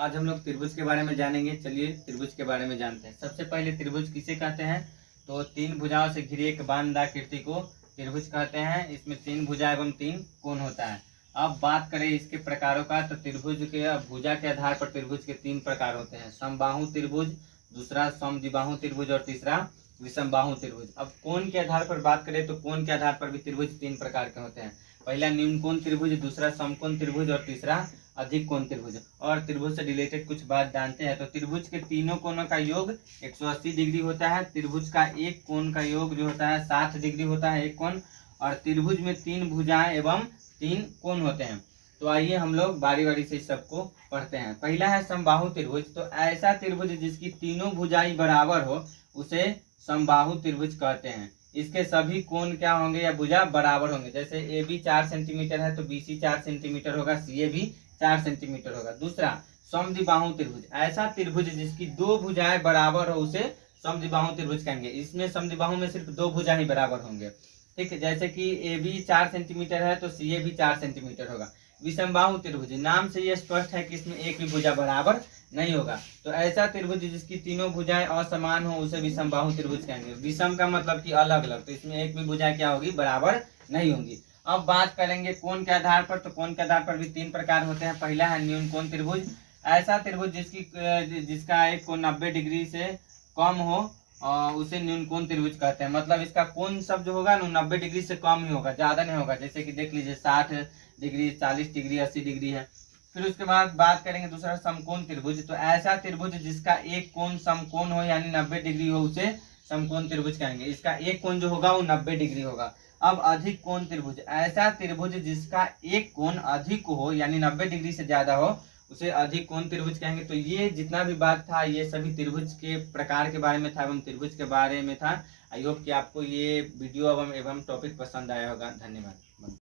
आज हम लोग त्रिभुज के बारे में जानेंगे। चलिए त्रिभुज के बारे में जानते हैं। सबसे पहले त्रिभुज किसे कहते हैं? तो तीन भुजाओं से घिरी एक बांधाकृति को त्रिभुज कहते हैं। इसमें तीन भुजा एवं तीन कोण होता है। अब बात करें इसके प्रकारों का, तो त्रिभुज के भुजा के आधार पर त्रिभुज के तीन प्रकार होते हैं। समबाहु त्रिभुज, दूसरा समद्विबाहु त्रिभुज और तीसरा विषमबाहु त्रिभुज। अब कोण के आधार पर बात करें तो कोण के आधार पर भी त्रिभुज तीन प्रकार के होते हैं। पहला न्यून कोण त्रिभुज, दूसरा समकोण त्रिभुज और तीसरा अधिक कोण त्रिभुज। और त्रिभुज से रिलेटेड कुछ बात जानते हैं। तो त्रिभुज के तीनों कोणों का योग 180 डिग्री होता है। त्रिभुज का एक कोण का योग जो होता है 60 डिग्री होता है एक कोण। और त्रिभुज में तीन भुजाएं एवं तीन कोण होते हैं। तो आइए हम लोग बारी बारी से सबको पढ़ते हैं। पहला है समबाहु त्रिभुज। तो ऐसा त्रिभुज जिसकी तीनों भुजाएं बराबर हो उसे समबाहु त्रिभुज कहते हैं। इसके सभी कोण क्या होंगे या भुजा बराबर होंगे। जैसे ए बी 4 सेंटीमीटर है तो बी सी 4 सेंटीमीटर होगा, सी ए भी 4 सेंटीमीटर होगा। दूसरा समद्विबाहु त्रिभुज, ऐसा त्रिभुज जिसकी दो भुजाएं बराबर हो उसे समद्विबाहु त्रिभुज कहेंगे। इसमें समद्विबाहु में सिर्फ दो भुजा ही बराबर होंगे। ठीक है, जैसे कि ए बी 4 सेंटीमीटर है तो सी ए भी 4 सेंटीमीटर होगा। विषमबाहु त्रिभुज, नाम से यह स्पष्ट है कि इसमें एक भी भुजा बराबर नहीं होगा। तो ऐसा त्रिभुज जिसकी तीनों भुजाएं असमान हो उसे विषमबाहु त्रिभुज कहेंगे। विषम का मतलब कि अलग अलग, तो इसमें एक भी भुजा क्या होगी, बराबर नहीं होंगी। अब बात करेंगे कोण के आधार पर। तो कोण के आधार पर भी तीन प्रकार होते हैं। पहला है न्यून कोण त्रिभुज, ऐसा त्रिभुज जिसका एक कोण 90 डिग्री से कम हो उसे न्यून कोण त्रिभुज कहते हैं। मतलब इसका कोण सब जो होगा ना 90 डिग्री से कम ही होगा, ज्यादा नहीं होगा। जैसे कि देख लीजिए 60 डिग्री, 40 डिग्री, 80 डिग्री है। फिर उसके बाद बात करेंगे दूसरा समकोण त्रिभुज। तो ऐसा त्रिभुज जिसका एक कोण समकोण हो यानी 90 डिग्री हो उसे समकोण त्रिभुज कहेंगे। इसका एक कोण जो होगा वो 90 डिग्री होगा। अब अधिक कोण त्रिभुज, ऐसा त्रिभुज जिसका एक कोण अधिक हो यानी 90 डिग्री से ज्यादा हो उसे अधिक कोण त्रिभुज कहेंगे। तो ये जितना भी बात था ये सभी त्रिभुज के प्रकार के बारे में था एवं त्रिभुज के बारे में था। आई होप कि आपको ये वीडियो एवं टॉपिक पसंद आया होगा। धन्यवाद।